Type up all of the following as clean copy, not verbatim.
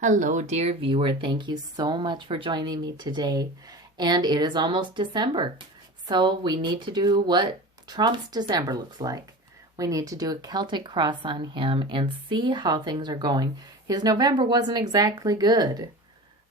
Hello, dear viewer. Thank you so much for joining me today. And it is almost December. So we need to do what Trump's December looks like. We need to do a Celtic cross on him and see how things are going. His November wasn't exactly good,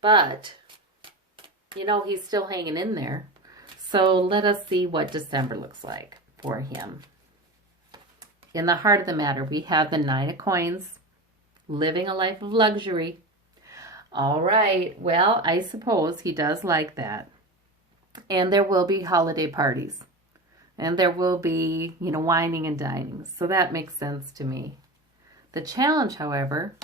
but he's still hanging in there. So let us see what December looks like for him. In the heart of the matter, we have the Nine of Coins, living a life of luxury. All right, well, I suppose he does like that. And there will be holiday parties. And there will be, wining and dining. So that makes sense to me. The challenge, however,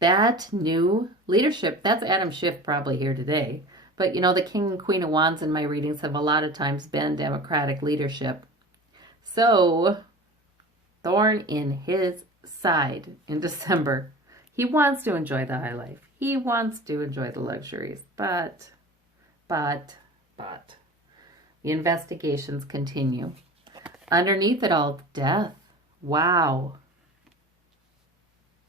that new leadership, that's Adam Schiff probably here today. But, the King and Queen of Wands in my readings have a lot of times been Democratic leadership. So, thorn in his side in December. He wants to enjoy the high life. He wants to enjoy the luxuries. But, the investigations continue. Underneath it all, death. Wow.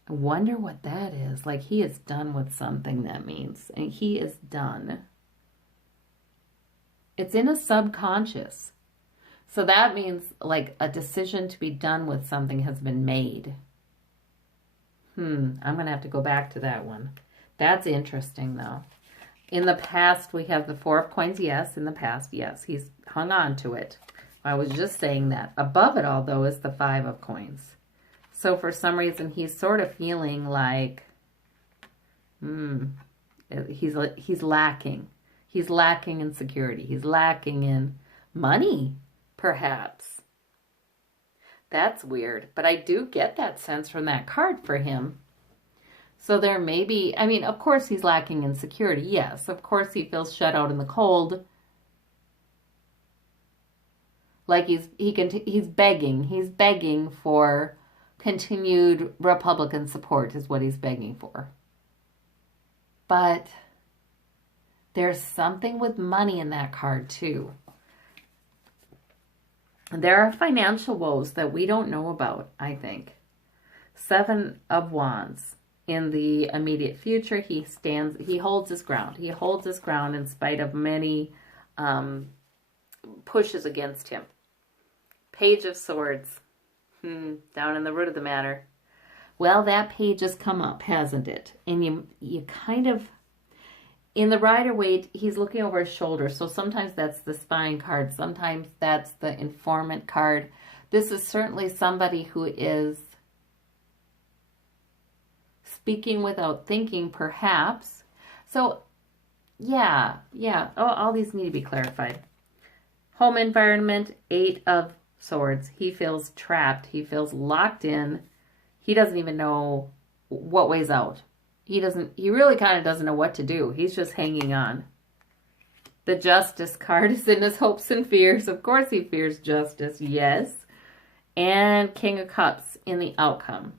I wonder what that is. Like he is done with something, that means. And he is done. It's in a subconscious. So that means like a decision to be done with something has been made. I'm going to have to go back to that one. That's interesting, though. In the past, we have the Four of Coins. Yes, in the past, yes. He's hung on to it. I was just saying that. Above it all, though, is the Five of Coins. So for some reason, he's sort of feeling like he's lacking. He's lacking in security. He's lacking in money, perhaps. That's weird, but I do get that sense from that card for him. So there may be, of course he's lacking in security. Yes, of course he feels shut out in the cold. Like he's begging. He's begging for continued Republican support is what he's begging for. But there's something with money in that card too. There are financial woes that we don't know about, I think. Seven of Wands. In the immediate future, he holds his ground. He holds his ground in spite of many pushes against him. Page of Swords. Down in the root of the matter. Well, that page has come up, hasn't it? And you kind of... In the Rider-Waite, he's looking over his shoulder. So sometimes that's the spying card. Sometimes that's the informant card. This is certainly somebody who is speaking without thinking, perhaps. So, yeah. All these need to be clarified. Home environment, Eight of Swords. He feels trapped. He feels locked in. He doesn't even know what way's out. He really kind of doesn't know what to do. He's just hanging on. The Justice card is in his hopes and fears. Of course he fears justice, yes. And King of Cups in the outcome.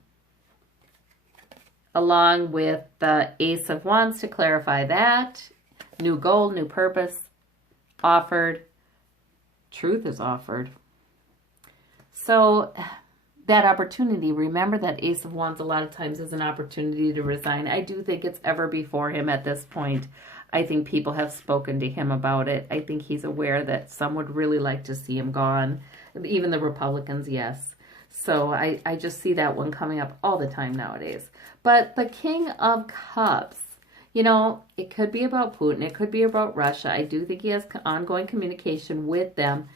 Along with the Ace of Wands to clarify that. New goal, new purpose offered. Truth is offered. So... that opportunity, remember that Ace of Wands a lot of times is an opportunity to resign. I do think it's ever before him at this point. I think people have spoken to him about it. I think he's aware that some would really like to see him gone. Even the Republicans, yes. So I just see that one coming up all the time nowadays. But the King of Cups, it could be about Putin. It could be about Russia. I do think he has ongoing communication with them.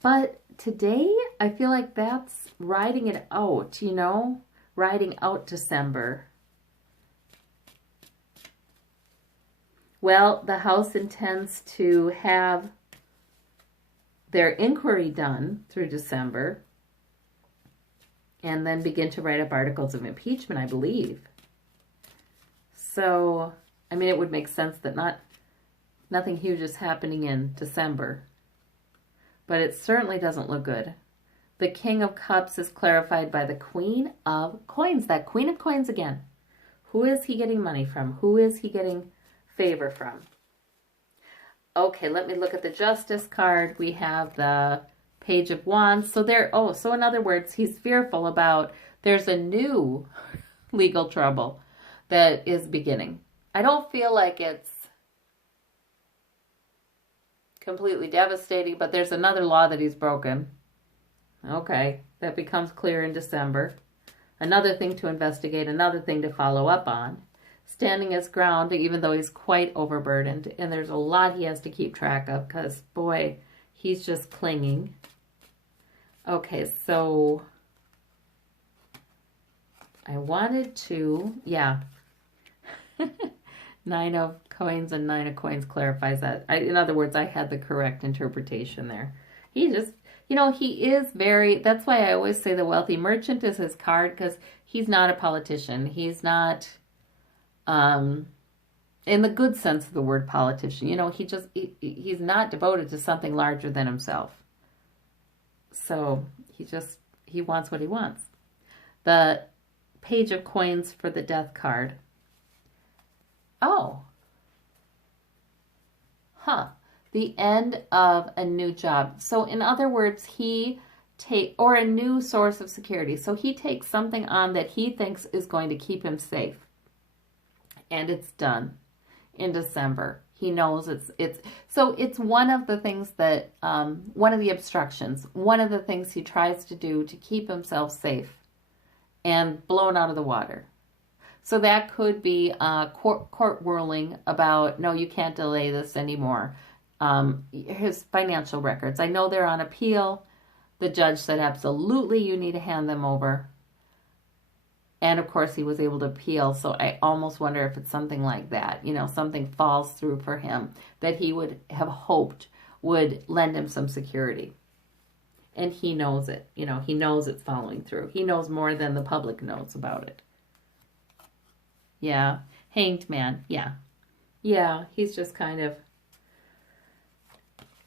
But today, I feel like that's riding it out, riding out December. Well, the House intends to have their inquiry done through December and then begin to write up articles of impeachment, I believe. So, it would make sense that nothing huge is happening in December. But it certainly doesn't look good. The King of Cups is clarified by the Queen of Coins. That Queen of Coins again. Who is he getting money from? Who is he getting favor from? Okay, let me look at the Justice card. We have the Page of Wands. So so in other words, he's fearful about there's a new legal trouble. that is beginning. I don't feel like it's completely devastating, but there's another law that he's broken. Okay, that becomes clear in December. Another thing to investigate, another thing to follow up on. Standing his ground, even though he's quite overburdened, and there's a lot he has to keep track of because, boy, he's just clinging. Okay, so I wanted to, yeah. 9 of coins and 9 of coins clarifies that. In other words, I had the correct interpretation there. He just, he is very, that's why I always say the wealthy merchant is his card, because he's not a politician. He's not, in the good sense of the word politician, he's not devoted to something larger than himself. So he wants what he wants. The Page of Coins for the Death card. Oh. The end of a new job. So in other words, or a new source of security. So he takes something on that he thinks is going to keep him safe. And it's done in December. He knows it's one of the things that, one of the obstructions, one of the things he tries to do to keep himself safe and blown out of the water. So that could be court whirling about, no, you can't delay this anymore. His financial records. I know they're on appeal. The judge said, absolutely, you need to hand them over. And, of course, he was able to appeal. So I almost wonder if it's something like that. Something falls through for him that he would have hoped would lend him some security. And he knows it. He knows it's following through. He knows more than the public knows about it. Yeah. Hanged man. Yeah. Yeah, he's just kind of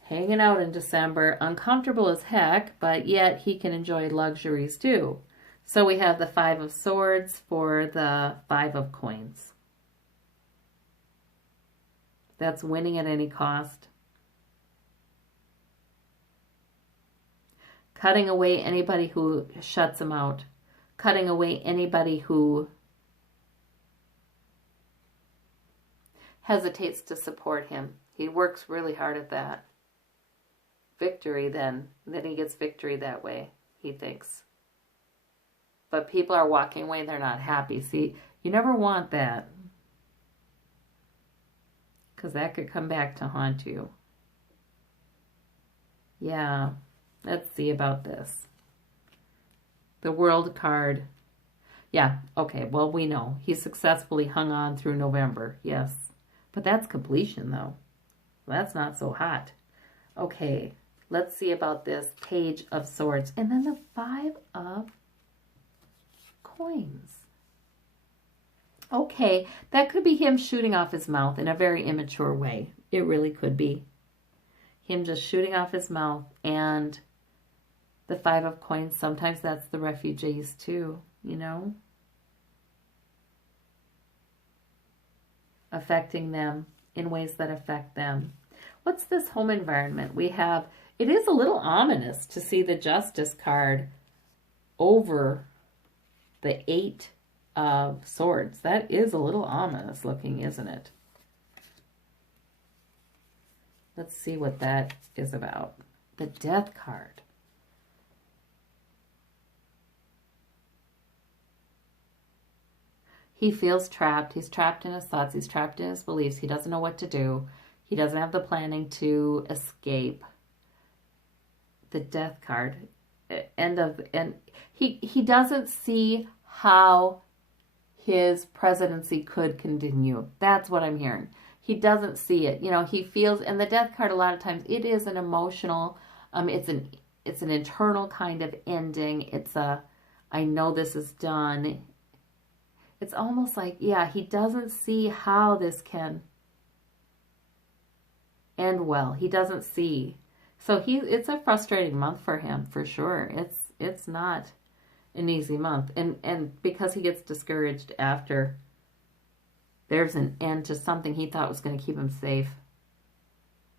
hanging out in December. Uncomfortable as heck, but yet he can enjoy luxuries too. So we have the 5 of Swords for the 5 of Coins. That's winning at any cost. Cutting away anybody who shuts him out. Cutting away anybody who hesitates to support him. He works really hard at that. Victory then he gets victory that way, he thinks. But people are walking away, they're not happy. See, you never want that. Because that could come back to haunt you. Yeah, let's see about this. The World card. Yeah, okay, well, we know. He successfully hung on through November, yes. But that's completion, though. That's not so hot. Okay, let's see about this Page of Swords. And then the 5 of Coins. Okay, that could be him shooting off his mouth in a very immature way. It really could be. Him just shooting off his mouth. And the 5 of Coins, sometimes that's the refugees too, affecting them in ways that affect them. What's this home environment? We have, it is a little ominous to see the Justice card over the 8 of Swords. That is a little ominous looking, isn't it? Let's see what that is about. The Death card. He feels trapped. He's trapped in his thoughts. He's trapped in his beliefs. He doesn't know what to do. He doesn't have the planning to escape. The Death card. And he doesn't see how his presidency could continue. That's what I'm hearing. He doesn't see it. He feels, and the Death card, a lot of times, it is an emotional, it's an internal kind of ending. It's I know this is done. It's almost like, yeah, he doesn't see how this can end well. He doesn't see. So it's a frustrating month for him, for sure. It's not an easy month. And because he gets discouraged after there's an end to something he thought was going to keep him safe.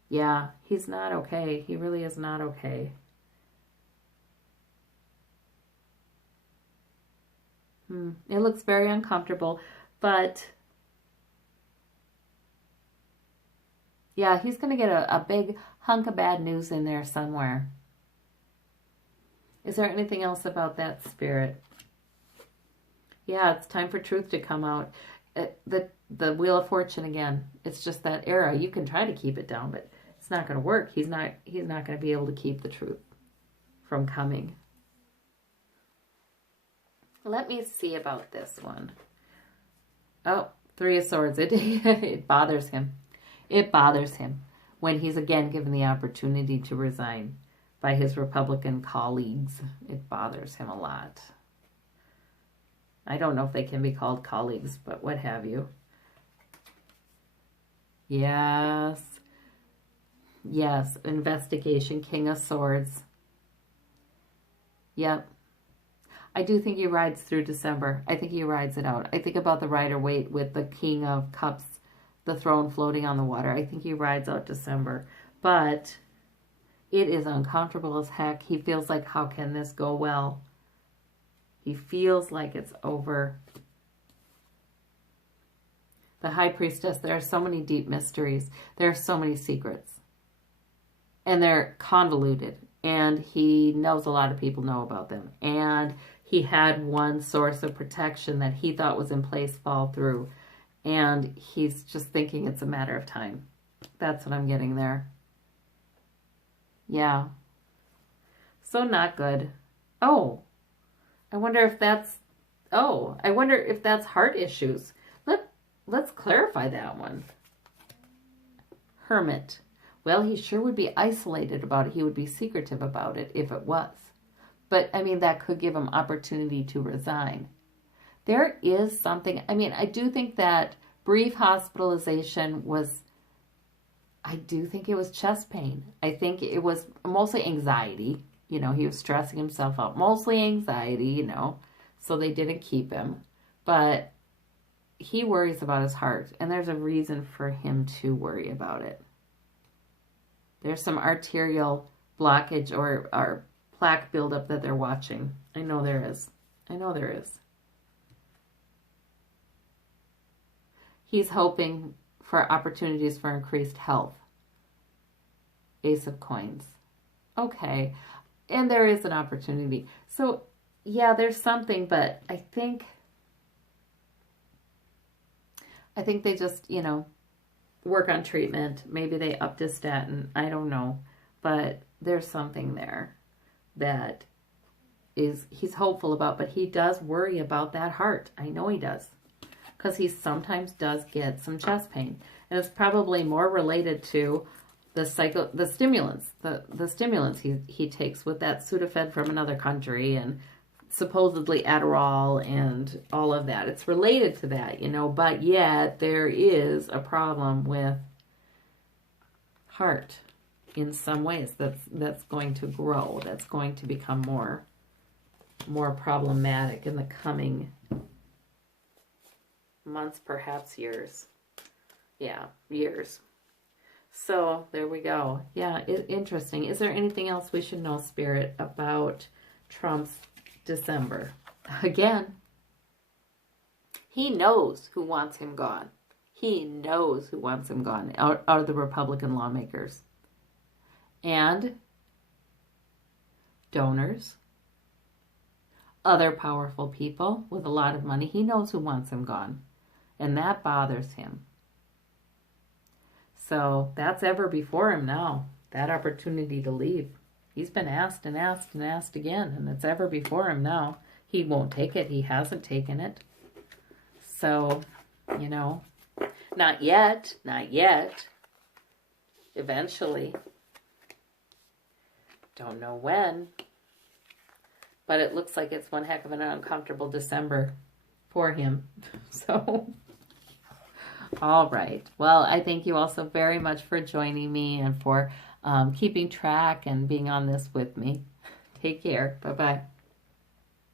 Yeah, he's not okay. He really is not okay. It looks very uncomfortable. But yeah, he's going to get a big hunk of bad news in there somewhere. Is there anything else about that, Spirit? Yeah, it's time for truth to come out. The Wheel of Fortune again. It's just that era. You can try to keep it down, but it's not going to work. He's not going to be able to keep the truth from coming. Let me see about this one. Oh, Three of Swords. It bothers him. It bothers him when he's again given the opportunity to resign by his Republican colleagues. It bothers him a lot. I don't know if they can be called colleagues, but what have you. Yes. Yes, investigation, King of Swords. Yep. I do think he rides through December. I think he rides it out. I think about the Rider-Waite with the King of Cups, the throne floating on the water. I think he rides out December. But it is uncomfortable as heck. He feels like, how can this go well? He feels like it's over. The High Priestess, there are so many deep mysteries. There are so many secrets. And they're convoluted. And he knows a lot of people know about them. And he had one source of protection that he thought was in place fall through. And he's just thinking it's a matter of time. That's what I'm getting there. Yeah. So not good. Oh, I wonder if that's heart issues. Let's clarify that one. Hermit. Well, he sure would be isolated about it. He would be secretive about it if it was. But, I mean, that could give him opportunity to resign. There is something, I mean, I do think that brief hospitalization was, I do think it was chest pain. I think it was mostly anxiety. You know, he was stressing himself out. Mostly anxiety, you know, so they didn't keep him. But he worries about his heart, and there's a reason for him to worry about it. There's some arterial blockage or plaque buildup that they're watching. I know there is. I know there is. He's hoping for opportunities for increased health. Ace of Coins. Okay. And there is an opportunity. So, yeah, there's something, but I think they just, you know, work on treatment. Maybe they upped his statin. I don't know. But there's something there that he's hopeful about. But he does worry about that heart. I know he does. Because he sometimes does get some chest pain. And it's probably more related to the stimulants. The stimulants he takes with that Sudafed from another country and supposedly Adderall and all of that. It's related to that, you know, but yet there is a problem with heart in some ways that's going to grow, that's going to become more problematic in the coming months, perhaps years. Yeah, years. So there we go. Yeah, interesting. Is there anything else we should know, Spirit, about Trump's December? Again, he knows who wants him gone. He knows who wants him gone out of the Republican lawmakers. And donors, other powerful people with a lot of money. He knows who wants him gone. And that bothers him. So that's ever before him now. That opportunity to leave. He's been asked and asked and asked again, and it's ever before him now. He won't take it. He hasn't taken it. So, you know, not yet. Not yet. Eventually. Don't know when. But it looks like it's one heck of an uncomfortable December for him. So, all right. Well, I thank you all so very much for joining me and for keeping track and being on this with me. Take care. Bye-bye.